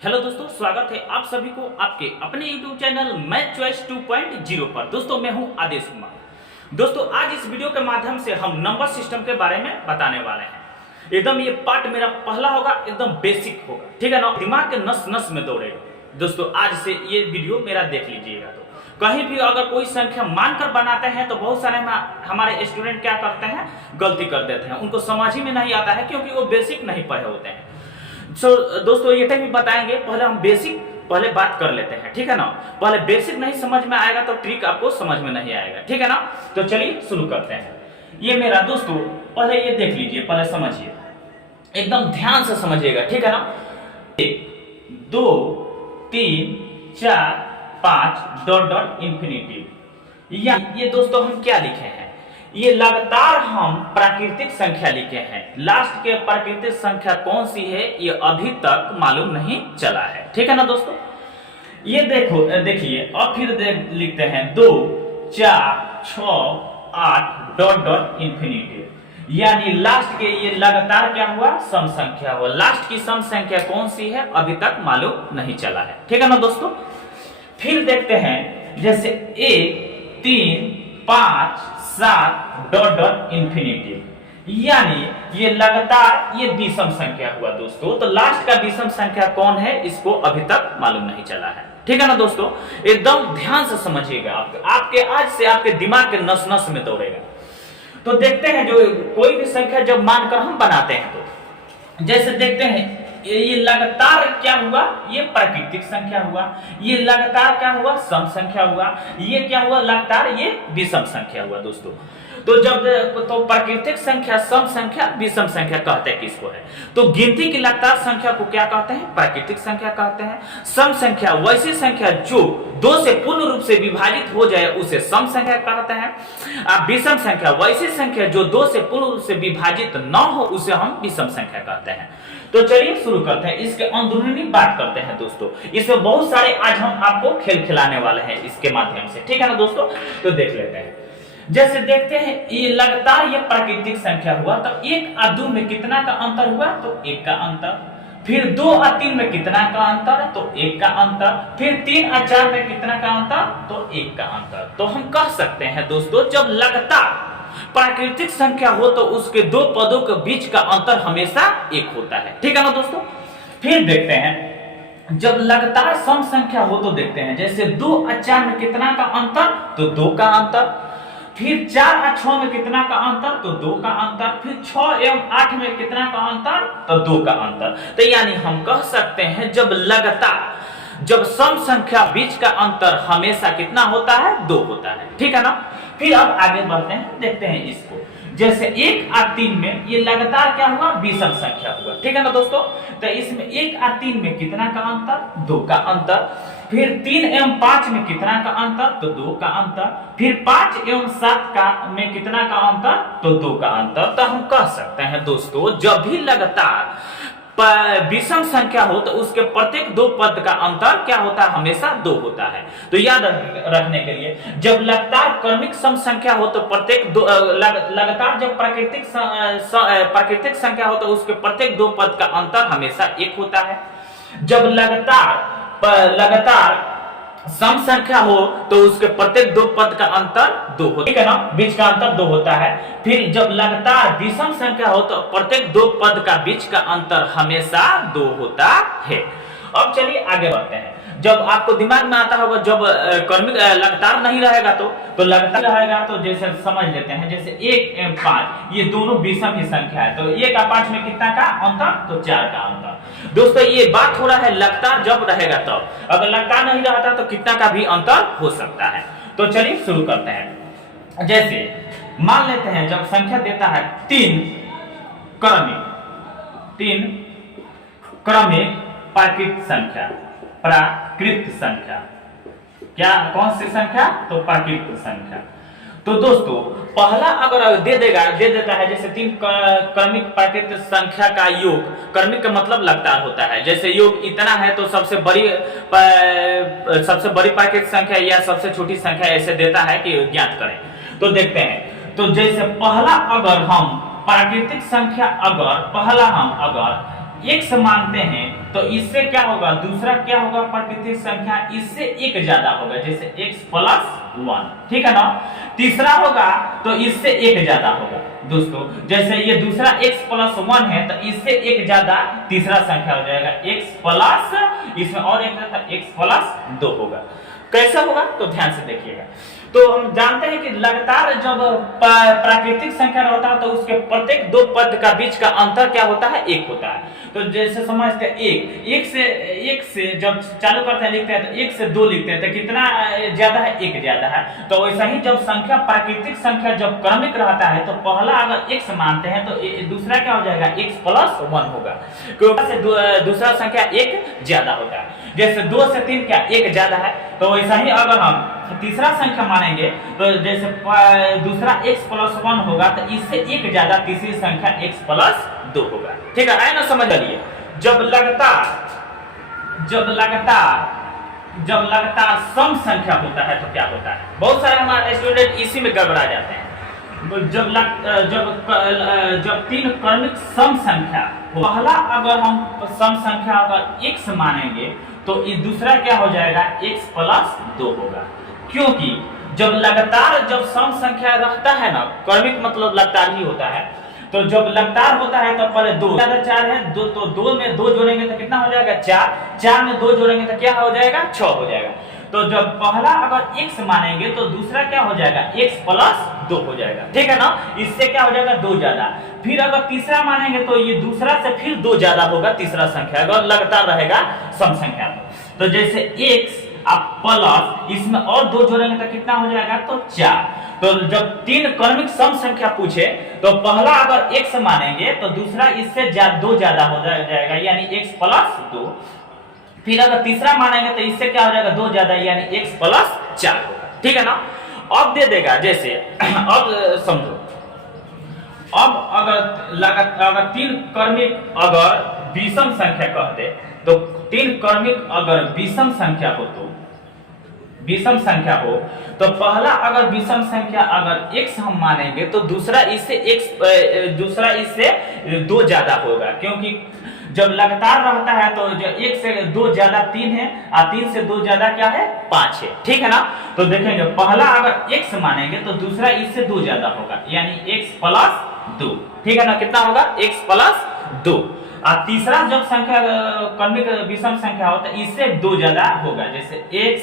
Hello दोस्तों, स्वागत है आप सभी को आपके अपने YouTube चैनल मैथ चॉइस 2.0 पर। दोस्तों मैं हूं आदेश कुमार। दोस्तों आज इस वीडियो के माध्यम से हम नंबर सिस्टम के बारे में बताने वाले हैं। एकदम ये पार्ट मेरा पहला होगा, एकदम बेसिक होगा, ठीक है ना। दिमाग के नस नस में दौड़ेगा। दोस्तों आज से ये वीडियो मेरा देख लीजिएगा। तो कहीं भी अगर कोई संख्या मानकर बनाते हैं तो बहुत सारे हमारे स्टूडेंट क्या करते हैं, गलती कर देते हैं। उनको समझ ही में नहीं आता है क्योंकि वो बेसिक नहीं पढ़े होते हैं। दोस्तों ये भी बताएंगे, पहले हम बेसिक पहले बात कर लेते हैं, ठीक है ना। पहले बेसिक नहीं समझ में आएगा तो ट्रिक आपको समझ में नहीं आएगा, ठीक है ना। तो चलिए शुरू करते हैं। ये मेरा दोस्तों पहले ये देख लीजिए, पहले समझिए, एकदम ध्यान से समझिएगा, ठीक है ना। 1 2 3 4 5 डॉट डॉट इंफिनिटी। ये दोस्तों हम क्या लिखे हैं, ये लगातार हम प्राकृतिक संख्या लिखे हैं। लास्ट के प्राकृतिक संख्या कौन सी है ये अभी तक मालूम नहीं चला है, ठीक है ना दोस्तों। ये देखिए अब फिर लिखते हैं 2 4 6 8 डॉट डॉट इंफिनिटी। यानी लास्ट के ये लगातार क्या हुआ, सम संख्या हुआ। लास्ट की सम संख्या कौन सी है अभी तक मालूम नहीं चला है, ठीक है ना दोस्तों। फिर देखते हैं जैसे 1 3 5 7 डॉट डॉट इंफिनिटी। यानी ये लगातार ये विषम संख्या हुआ दोस्तों। तो लास्ट का विषम संख्या कौन है इसको अभी तक मालूम नहीं चला है, ठीक है ना दोस्तों। एकदम ध्यान से समझिएगा, आपके आज से आपके दिमाग के नस नस में दौड़ेगा। तो देखते हैं जो कोई भी संख्या जब मानकर हम बनाते हैं तो जैसे देखते हैं ये लगातार क्या हुआ, ये प्राकृतिक संख्या हुआ। ये लगातार क्या हुआ, सम संख्या हुआ। ये क्या हुआ, लगातार ये विषम संख्या हुआ दोस्तों। तो प्राकृतिक संख्या, सम संख्या, विषम संख्या कहते हैं किसको है, तो गिनती की लगातार संख्या को क्या कहते हैं, प्राकृतिक संख्या कहते हैं। सम संख्या वैसी संख्या जो 2 से पूर्ण रूप से विभाजित हो जाए उसे सम संख्या कहते हैं। विषम संख्या वैसी संख्या जो 2 से पूर्ण रूप से विभाजित न हो उसे हम विषम संख्या कहते हैं। तो चलिए शुरू करते हैं, इसके अंदरूनी बात करते हैं दोस्तों। इसमें बहुत सारे आज हम आपको खेल खिलाने वाले हैं इसके माध्यम से, ठीक है ना दोस्तों। तो देख लेते हैं, जैसे देखते हैं ये लगातार ये प्राकृतिक संख्या हुआ तो 1 और 2 में कितना का अंतर हुआ, तो 1 का अंतर। फिर 2 और 3 में कितना का अंतर, तो 1 का अंतर। फिर 3 और 4 में कितना का अंतर, तो 1 का अंतर। तो हम कह सकते हैं दोस्तों जब लगातार प्राकृतिक संख्या हो तो उसके 2 पदों के बीच का अंतर हमेशा 1 होता है, ठीक है ना दोस्तों। फिर देखते हैं जब लगातार सम संख्या हो तो देखते हैं जैसे 2 और 4 में कितना का अंतर, तो 2 का अंतर। फिर 4 और 6 में कितना का अंतर, तो 2 का अंतर। फिर 6 एवं 8 में कितना का अंतर, तो 2 का अंतर। तो यानी हम कह सकते हैं जब सम संख्या बीच का अंतर हमेशा कितना होता है, 2 होता है, ठीक है ना। फिर अब आगे बढ़ते हैं, देखते हैं इसको जैसे 1 और 3 में ये लगातार क्या हुआ, विषम संख्या हुआ, ठीक है ना दोस्तों। तो इसमें 1 और 3 में कितना का अंतर, 2 का अंतर। फिर 3 एवं 5 में कितना का अंतर, तो 2 का अंतर। फिर 5 एवं 7 का में कितना का अंतर, तो 2 का अंतर। तो हम कह सकते हैं दोस्तों जब भी लगातार विषम संख्या हो तो उसके प्रत्येक 2 पद का अंतर क्या होता है, हमेशा 2 होता है। तो याद रखने के लिए जब लगातार क्रमिक सम संख्या हो तो प्रत्येक लगातार जब प्राकृतिक संख्या हो तो उसके प्रत्येक 2 पद का अंतर हमेशा 1 होता है। जब लगातार सम संख्या हो तो उसके प्रत्येक 2 पद का अंतर 2 होता है, ठीक है ना, बीच का अंतर 2 होता है। फिर जब लगातार विषम संख्या हो तो प्रत्येक 2 पद का बीच का अंतर हमेशा 2 होता है। अब चलिए आगे बढ़ते हैं। जब आपको दिमाग में आता होगा जब क्रमिक लगातार नहीं रहेगा तो लगातार रहेगा तो जैसे समझ लेते हैं जैसे 1 एवं 5 ये दोनों विषम ही संख्या है। तो 1 और 5 में कितना का अंतर, तो 4 का अंतर। दोस्तों ये बात हो रहा है लगातार जब रहेगा तब, अगर लगातार नहीं रहता तो कितना का भी अंतर हो सकता है। तो चलिए शुरू करते हैं। जैसे मान लेते हैं जब संख्या देता है 3 क्रमिक प्राकृत संख्या क्या, कौन सी संख्या, तो प्राकृत संख्या। तो दोस्तों पहला अगर दे देता है जैसे 3 क्रमिक प्राकृत संख्या का योग, क्रमिक का मतलब लगातार होता है। जैसे योग इतना है तो सबसे बड़ी प्राकृत संख्या या सबसे छोटी संख्या ऐसे देता है कि ज्ञात करें। तो देखते हैं, तो जैसे पहला अगर हम प्राकृतिक संख्या अगर x मानते हैं तो इससे क्या होगा, दूसरा क्या होगा, प्राकृतिक संख्या इससे एक ज्यादा होगा, जैसे x प्लस 1, ठीक है ना। तीसरा होगा तो इससे एक ज्यादा होगा दोस्तों, जैसे ये दूसरा x प्लस 1 है तो इससे एक ज्यादा तीसरा संख्या हो जाएगा x प्लस, इसमें और एक रहता x प्लस 2 होगा। कैसा होगा तो ध्यान से देखिएगा। तो हम जानते हैं कि लगातार जब प्राकृतिक संख्या रहता है तो उसके प्रत्येक दो पद का बीच का अंतर क्या होता है, एक होता है। तो जैसे समझते हैं एक से जब चालू करते हैं लिखते हैं तो 1 से 2 लिखते हैं तो कितना ज्यादा है, 1 ज्यादा है। तो वैसा ही जब संख्या प्राकृतिक संख्या जब क्रमिक रहता है तो पहला अगर x मानते हैं तो दूसरा क्या हो जाएगा, x प्लस 1 होगा, क्योंकि दूसरा संख्या 1 ज्यादा होता है। जैसे 2 से 3 क्या 1 ज्यादा है, तो वैसा ही अगर हम तीसरा संख्या मानेंगे तो जैसे दूसरा x प्लस 1 होगा तो इससे एक ज्यादा तीसरी संख्या x प्लस 2 होगा, ठीक है, आए ना समझ लिए। जब लगातार सम संख्या होता है तो क्या होता है, बहुत सारे हमारे स्टूडेंट इसी में गड़बड़ा जाते हैं। जब तीन क्रमिक सम संख्या, पहला अगर हम सम संख्या अगर x मानेंगे तो दूसरा क्या हो जाएगा, x प्लस 2 होगा, क्योंकि जब लगातार जब सम संख्या रहता है ना, क्रमिक मतलब लगातार ही होता है, तो जब लगातार होता है तो पहले 2 ज्यादा 4 है, 2 तो 2 में 2 जोड़ेंगे तो कितना हो जाएगा 4, 4 में 2 जोड़ेंगे तो क्या हो जाएगा 6 हो जाएगा। तो जब पहला अगर x मानेंगे तो दूसरा क्या हो जाएगा, x प्लस 2 हो जाएगा, ठीक है ना, इससे क्या हो जाएगा 2 ज्यादा। फिर अगर तीसरा मानेंगे तो ये दूसरा से फिर 2 ज्यादा होगा, तीसरा संख्या अगर लगातार रहेगा सम संख्या। तो जैसे x आप प्लस इसमें और 2 जोड़ेंगे तो कितना हो जाएगा, तो 4। तो जब तीन क्रमिक सम संख्या पूछे तो पहला अगर x मानेंगे तो दूसरा इससे 2 ज्यादा हो जाएगा, यानी x प्लस 2। फिर अगर तीसरा मानेंगे तो इससे क्या हो जाएगा 2 ज्यादा, यानी x प्लस 4 होगा, ठीक है ना। अब दे देगा जैसे अब समझो, अब अगर तीन क्रमिक अगर विषम संख्या कहते तो तीन क्रमिक अगर विषम संख्या हो तो पहला अगर विषम संख्या अगर x हम मानेंगे तो दूसरा इससे 2 ज्यादा होगा, क्योंकि जब लगातार रहता है तो 1 से 2 ज्यादा 3 है और 3 से 2 ज्यादा क्या है 5 है, ठीक है ना। तो देखेंगे पहला अगर x मानेंगे तो दूसरा इससे 2 ज्यादा होगा, यानी x प्लस 2, ठीक है ना, कितना होगा x प्लस 2। और तीसरा जब संख्या क्रमिक विषम संख्या हो तो इससे 2 ज्यादा होगा, जैसे x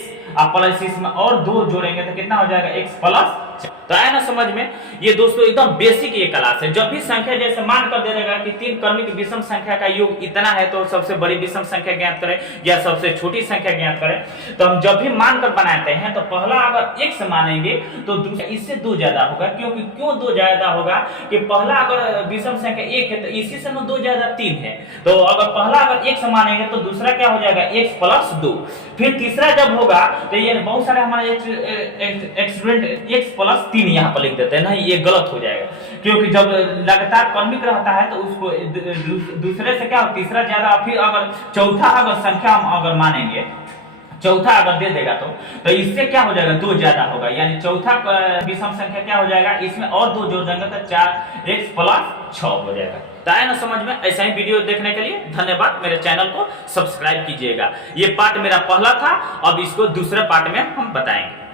प्लस इसमें और 2 जोड़ेंगे तो कितना हो जाएगा x प्लस 4। तो आया ना समझ में। ये दोस्तों एकदम बेसिक ये क्लास है। जब भी संख्या जैसे मान कर दे देगा कि तीन क्रमिक विषम संख्या का योग इतना है तो सबसे बड़ी विषम संख्या ज्ञात करें या सबसे छोटी संख्या ज्ञात करें, तो हम जब भी मानकर बनाते हैं तो पहला अगर x मानेंगे तो दूसरा इससे 2 ज्यादा होगा, क्योंकि क्यों 2 ज्यादा होगा कि पहला अगर विषम संख्या 1 है तो इसी से 2 ज्यादा 3 है, तो अगर पहला अगर x मानेंगे तो दूसरा क्या हो जाएगा x प्लस 2। फिर तीसरा जब होगा तो ये बहुत सारे हमारे स्टूडेंट x प्लस 3 यहाँ पर लिख देते हैं, नहीं ये गलत हो जाएगा, क्योंकि जब लगातार क्रमिक रहता है तो उसको दूसरे से क्या हो तीसरा ज्यादा। फिर अगर चौथा अगर संख्या हम अगर मानेंगे, चौथा अगर दे देगा तो इससे क्या हो जाएगा 2 ज्यादा होगा, यानी चौथा विषम संख्या क्या हो जाएगा, इसमें और 2 जोड़ देंगे तो 4x प्लस 6 हो जाएगा। तो आया ना समझ में। ऐसा ही वीडियो देखने के लिए धन्यवाद। मेरे चैनल को सब्सक्राइब कीजिएगा। ये पार्ट मेरा पहला था, अब इसको दूसरे पार्ट में हम बताएंगे।